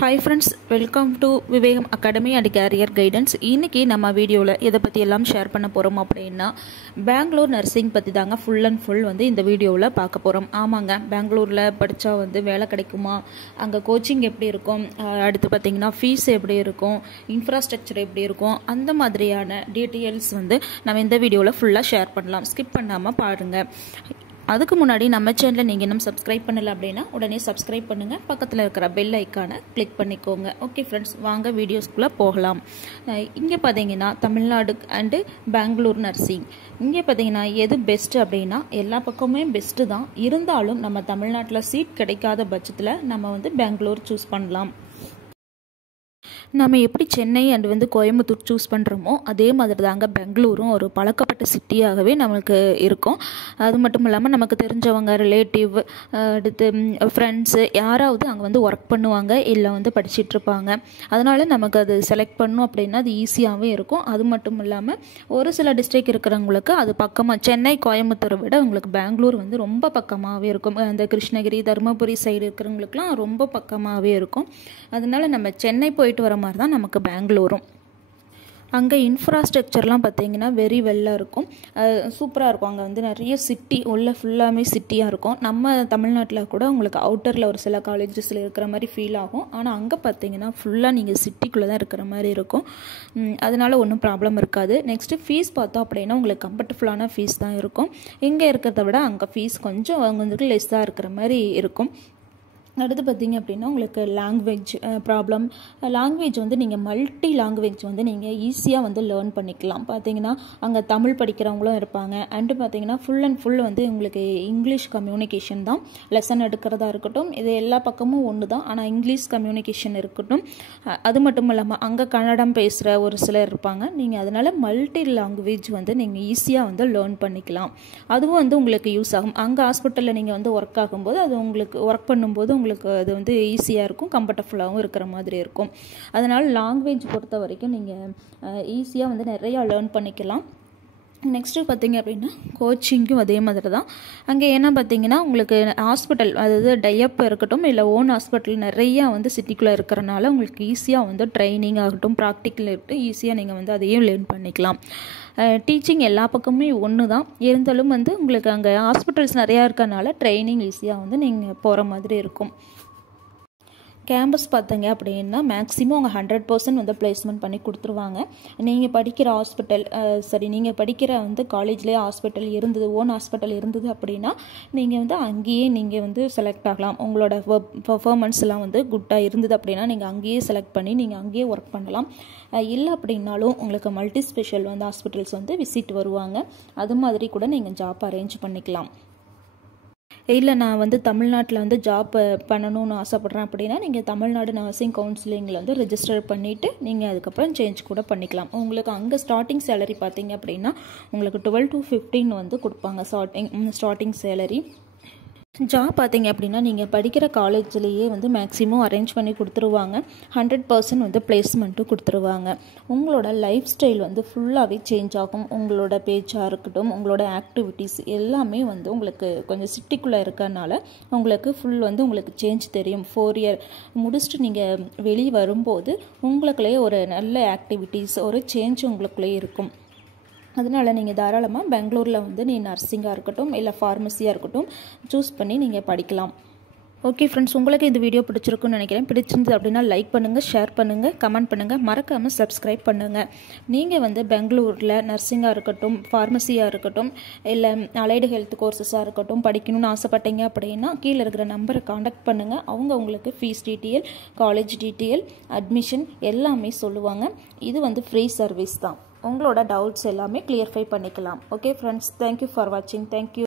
Hi friends, welcome to Vivegam Academy and Career Guidance. இன்னைக்கு நம்ம வீடியோல எதை பத்தி எல்லாம் ஷேர் பண்ண போறோம் அப்படினா பெங்களூர் நர்சிங் பத்தி தாங்க full and full வந்து இந்த வீடியோல பார்க்க போறோம். ஆமாங்க, பெங்களூர்ல படிச்சா வந்து வேலை கிடைக்குமா, அங்க கோச்சிங் எப்படி இருக்கும், அடுத்து பாத்தீங்கன்னா ஃபீஸ் எப்படி இருக்கும், இன்ஃப்ராஸ்ட்ரக்சர் எப்படி இருக்கும், அந்த மாதிரியான டீடைல்ஸ் வந்து நம்ம இந்த வீடியோல ஃபுல்லா ஷேர் பண்ணலாம். ஸ்கிப் பண்ணாம பாருங்க. அதுக்கு முன்னாடி நம்ம சேனலை நீங்கள் இன்னும் சப்ஸ்கிரைப் பண்ணல அப்படின்னா உடனே சப்ஸ்கிரைப் பண்ணுங்கள், பக்கத்தில் இருக்கிற பெல் ஐக்கானை கிளிக் பண்ணிக்கோங்க. ஓகே ஃப்ரெண்ட்ஸ், வாங்க வீடியோஸ்குள்ளே போகலாம். இங்கே பார்த்தீங்கன்னா தமிழ்நாடு அண்டு பெங்களூர் நர்சிங். இங்கே பார்த்தீங்கன்னா எது பெஸ்ட்டு அப்படின்னா எல்லா பக்கமுமே பெஸ்ட்டு தான். இருந்தாலும் நம்ம தமிழ்நாட்டில் சீட் கிடைக்காத பட்சத்தில் நம்ம வந்து பெங்களூர் சூஸ் பண்ணலாம். நம்ம எப்படி சென்னை அண்ட் வந்து கோயம்புத்தூர் சூஸ் பண்ணுறோமோ அதே மாதிரி தாங்க பெங்களூரும் ஒரு பழக்கப்பட்ட சிட்டியாகவே நமக்கு இருக்கும். அது மட்டும் இல்லாமல் நமக்கு தெரிஞ்சவங்க, ரிலேட்டிவ், அடுத்து ஃப்ரெண்ட்ஸு யாராவது அங்கே வந்து ஒர்க் பண்ணுவாங்க, இல்லை வந்து படிச்சிட்ருப்பாங்க. அதனால் நமக்கு அது செலக்ட் பண்ணணும் அப்படின்னா அது ஈஸியாகவே இருக்கும். அது மட்டும் இல்லாமல் ஒரு சில டிஸ்ட்ரிக்ட் இருக்கிறவங்களுக்கு அது பக்கமாக, சென்னை கோயம்புத்தூரை விட உங்களுக்கு பெங்களூர் வந்து ரொம்ப பக்கமாகவே இருக்கும். அந்த கிருஷ்ணகிரி, தருமபுரி சைடு இருக்கிறவங்களுக்குலாம் ரொம்ப பக்கமாகவே இருக்கும். அதனால் நம்ம சென்னை போயிட்டு வர மாதிரி தான் நமக்கு பெங்களூரும். அங்கே இன்ஃப்ராஸ்ட்ரக்சர்லாம் பார்த்தீங்கன்னா வெரி வெல்லாக இருக்கும், சூப்பராக இருக்கும். அங்கே வந்து நிறைய சிட்டி உள்ள ஃபுல்லாமே சிட்டியாக இருக்கும். நம்ம தமிழ்நாட்டில் கூட உங்களுக்கு அவுட்டரில் ஒரு சில காலேஜஸில் இருக்கிற மாதிரி ஃபீல் ஆகும். ஆனால் அங்கே பார்த்தீங்கன்னா ஃபுல்லாக நீங்கள் சிட்டிக்குள்ளே தான் இருக்கிற மாதிரி இருக்கும். அதனால் ஒன்றும் ப்ராப்ளம் இருக்காது. நெக்ஸ்ட்டு ஃபீஸ் பார்த்தோம் அப்படின்னா உங்களுக்கு கம்ஃபர்டபுளான ஃபீஸ் தான் இருக்கும். இங்கே இருக்கிறத விட அங்கே ஃபீஸ் கொஞ்சம் வந்து லெஸ்ஸாக இருக்கிற மாதிரி இருக்கும். அடுத்து பார்த்திங்க அப்படின்னா உங்களுக்கு லாங்குவேஜ் ப்ராப்ளம். லாங்குவேஜ் வந்து நீங்கள் மல்டி லாங்குவேஜ் வந்து நீங்கள் ஈஸியாக வந்து லேர்ன் பண்ணிக்கலாம். பார்த்தீங்கன்னா அங்கே தமிழ் படிக்கிறவங்களும் இருப்பாங்க. அண்டு பார்த்தீங்கன்னா ஃபுல் அண்ட் ஃபுல் வந்து உங்களுக்கு இங்கிலீஷ் கம்யூனிகேஷன் தான். லெசன் எடுக்கிறதா இருக்கட்டும், இது எல்லா பக்கமும் ஒன்று தான். ஆனால் இங்கிலீஷ் கம்யூனிகேஷன் இருக்கட்டும். அது மட்டும் இல்லாமல் அங்கே கன்னடம் பேசுகிற ஒரு சிலர் இருப்பாங்க. நீங்கள் அதனால் மல்டி லாங்குவேஜ் வந்து நீங்கள் ஈஸியாக வந்து லேர்ன் பண்ணிக்கலாம். அதுவும் வந்து உங்களுக்கு யூஸ் ஆகும். அங்கே ஹாஸ்பிட்டலில் நீங்கள் வந்து ஒர்க் ஆகும்போது அது உங்களுக்கு ஒர்க் பண்ணும்போது உங்களுக்கு அது வந்து ஈஸியாக இருக்கும், கம்ஃபர்டபுளாகவும் இருக்கிற மாதிரி இருக்கும். அதனால் லாங்குவேஜ் பொறுத்த வரைக்கும் நீங்கள் ஈஸியாக வந்து நிறையா லேர்ன் பண்ணிக்கலாம். நெக்ஸ்ட்டு பார்த்தீங்க அப்படின்னா கோச்சிங்கும் அதே மாதிரி தான். அங்கே என்ன பார்த்தீங்கன்னா உங்களுக்கு ஹாஸ்பிட்டல், அதாவது டையப் இருக்கட்டும் இல்லை ஓன் ஹாஸ்பிட்டல் நிறையா வந்து சிட்டிக்குள்ளே இருக்கிறனால உங்களுக்கு ஈஸியாக வந்து ட்ரைனிங் ஆகட்டும், ப்ராக்டிக்கல் இருக்கட்டும், ஈஸியாக நீங்கள் வந்து அதையும் லேர்ன் பண்ணிக்கலாம். டீச்சிங் எல்லா பக்கமுமே ஒன்று தான். இருந்தாலும் வந்து உங்களுக்கு அங்கே ஹாஸ்பிட்டல்ஸ் நிறையா இருக்கறனால ட்ரைனிங் ஈஸியாக வந்து நீங்கள் போகிற மாதிரி இருக்கும். கேம்பஸ் பார்த்தீங்க அப்படின்னா மேக்ஸிமம் அவங்க 100% வந்து பிளேஸ்மெண்ட் பண்ணி கொடுத்துருவாங்க. நீங்கள் படிக்கிற ஹாஸ்பிட்டல், நீங்கள் படிக்கிற வந்து காலேஜ்லேயே ஹாஸ்பிட்டல் இருந்தது, ஓன் ஹாஸ்பிட்டல் இருந்தது அப்படின்னா நீங்கள் வந்து அங்கேயே நீங்கள் வந்து செலக்ட் ஆகலாம். உங்களோட பர்ஃபார்மன்ஸ்லாம் வந்து குட்டாக இருந்தது அப்படின்னா நீங்கள் அங்கேயே செலக்ட் பண்ணி நீங்கள் அங்கேயே ஒர்க் பண்ணலாம். இல்லை அப்படின்னாலும் உங்களுக்கு மல்டி ஸ்பெஷல் வந்து ஹாஸ்பிட்டல்ஸ் வந்து விசிட் வருவாங்க. அது மாதிரி கூட நீங்கள் ஜாப் அரேஞ்ச் பண்ணிக்கலாம். இல்லை நான் வந்து தமிழ்நாட்டில் வந்து ஜாப் பண்ணணும்னு ஆசைப்பட்றேன் அப்படின்னா நீங்கள் தமிழ்நாடு நர்சிங் கவுன்சிலிங்கில் வந்து ரெஜிஸ்டர் பண்ணிவிட்டு நீங்கள் அதுக்கப்புறம் சேஞ்ச் கூட பண்ணிக்கலாம். உங்களுக்கு அங்கே ஸ்டார்டிங் சேலரி பார்த்தீங்க அப்படின்னா உங்களுக்கு 12 to 15 வந்து கொடுப்பாங்க ஸ்டார்டிங் சேலரி. ஜாப் பார்த்தீங்க அப்படின்னா நீங்கள் படிக்கிற காலேஜ்லேயே வந்து மேக்ஸிமம் அரேஞ்ச் பண்ணி கொடுத்துருவாங்க. 100% வந்து பிளேஸ்மெண்ட்டும் கொடுத்துருவாங்க. உங்களோட லைஃப் ஸ்டைல் வந்து ஃபுல்லாகவே சேஞ்ச் ஆகும். உங்களோட பேச்சாக இருக்கட்டும், உங்களோட ஆக்டிவிட்டீஸ் எல்லாமே வந்து உங்களுக்கு கொஞ்சம் சிட்டிக்குள்ளே இருக்கறனால உங்களுக்கு ஃபுல் வந்து உங்களுக்கு சேஞ்ச் தெரியும். 4 year முடிச்சுட்டு நீங்கள் வெளியே வரும்போது உங்களுக்குள்ளேயே ஒரு நல்ல ஆக்டிவிட்டீஸ், ஒரு சேஞ்ச் உங்களுக்குள்ளேயே இருக்கும். அதனால் நீங்கள் தாராளமாக பெங்களூரில் வந்து நர்சிங்காக இருக்கட்டும் இல்லை ஃபார்மசியாக இருக்கட்டும் சூஸ் பண்ணி நீங்கள் படிக்கலாம். ஓகே ஃப்ரெண்ட்ஸ், உங்களுக்கு இந்த வீடியோ பிடிச்சிருக்குன்னு நினைக்கிறேன். பிடிச்சிருந்தது அப்படின்னா லைக் பண்ணுங்கள், ஷேர் பண்ணுங்கள், கமெண்ட் பண்ணுங்கள், மறக்காமல் சப்ஸ்கிரைப் பண்ணுங்கள். நீங்கள் வந்து பெங்களூரில் நர்சிங்காக இருக்கட்டும், ஃபார்மசியாக இருக்கட்டும் இல்லை அலைடு ஹெல்த் கோர்சஸாக இருக்கட்டும் படிக்கணும்னு ஆசைப்பட்டீங்க அப்படின்னா கீழே இருக்கிற நம்பரை காண்டாக்ட் பண்ணுங்கள். அவங்க உங்களுக்கு fees detail, college detail, admission எல்லாமே சொல்லுவாங்க. இது வந்து ஃப்ரீ சர்வீஸ் தான். உங்களோட டவுட்ஸ் எல்லாமே கிளியர்ஃபை பண்ணிக்கலாம். ஓகே ஃப்ரெண்ட்ஸ், தேங்க்யூ ஃபார் வாட்சிங். தேங்க்யூ.